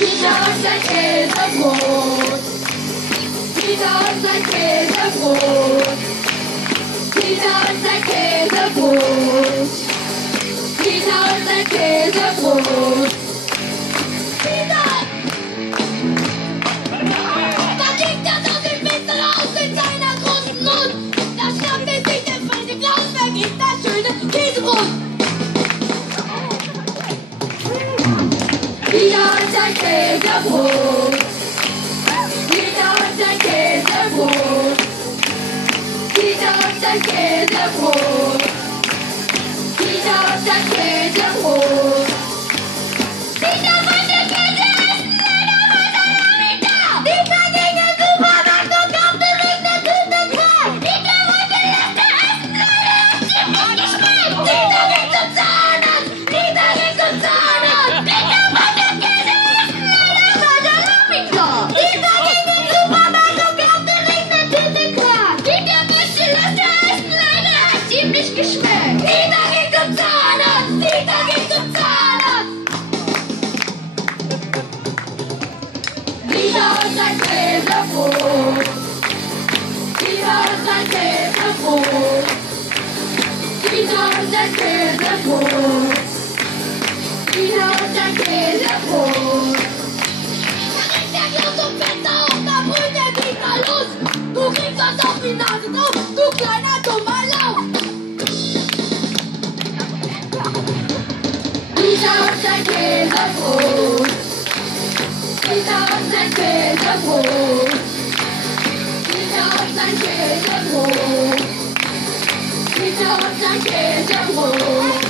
Peter und sein Käsebrot. Peter und sein Käsebrot. Peter und sein Käsebrot. Peter und sein Käsebrot. Peter! Da liegt er so den Bild raus in seiner großen Mund. Da schnappt er sich den feine Klaus, vergisst das schöne Käsebrot. Peter und sein Käsebrot. Peter und sein Käsebrot. Peter und sein Käsebrot. Peter und sein Käsebrot. Peter wollte Käse essen, leider war Salami da. Peter ging in den Supermarkt und kaufte sich eine Tüte Quark. Peter wollte Latte essen, leider hat's ihm nicht geschmeckt. Peter ging zum Zahnarzt. Peter ging zum Zahnarzt. Peter wollte Käse essen, leider war Salami da. Peter ging in den Supermarkt und kaufte sich eine Tüte Quark. Peter möchte Latte essen, leider hat's ihm nicht geschmeckt. Peter ging zum Zahnarzt. Peter ging zum Zahnarzt. Peter und sein Käsebrot. Peter und sein Käsebrot. Peter und sein Käsebrot. Peter und sein Käsebrot. Da regt der Klaus zum Fenster auf, da brüllt der Peter los. Du kriegst was auf die Nase drauf, du kleiner dummer Lauf. Peter und sein Käsebrot. Peter und sein Käsebrot. Peter und sein Käsebrot. Peter und sein Käsebrot.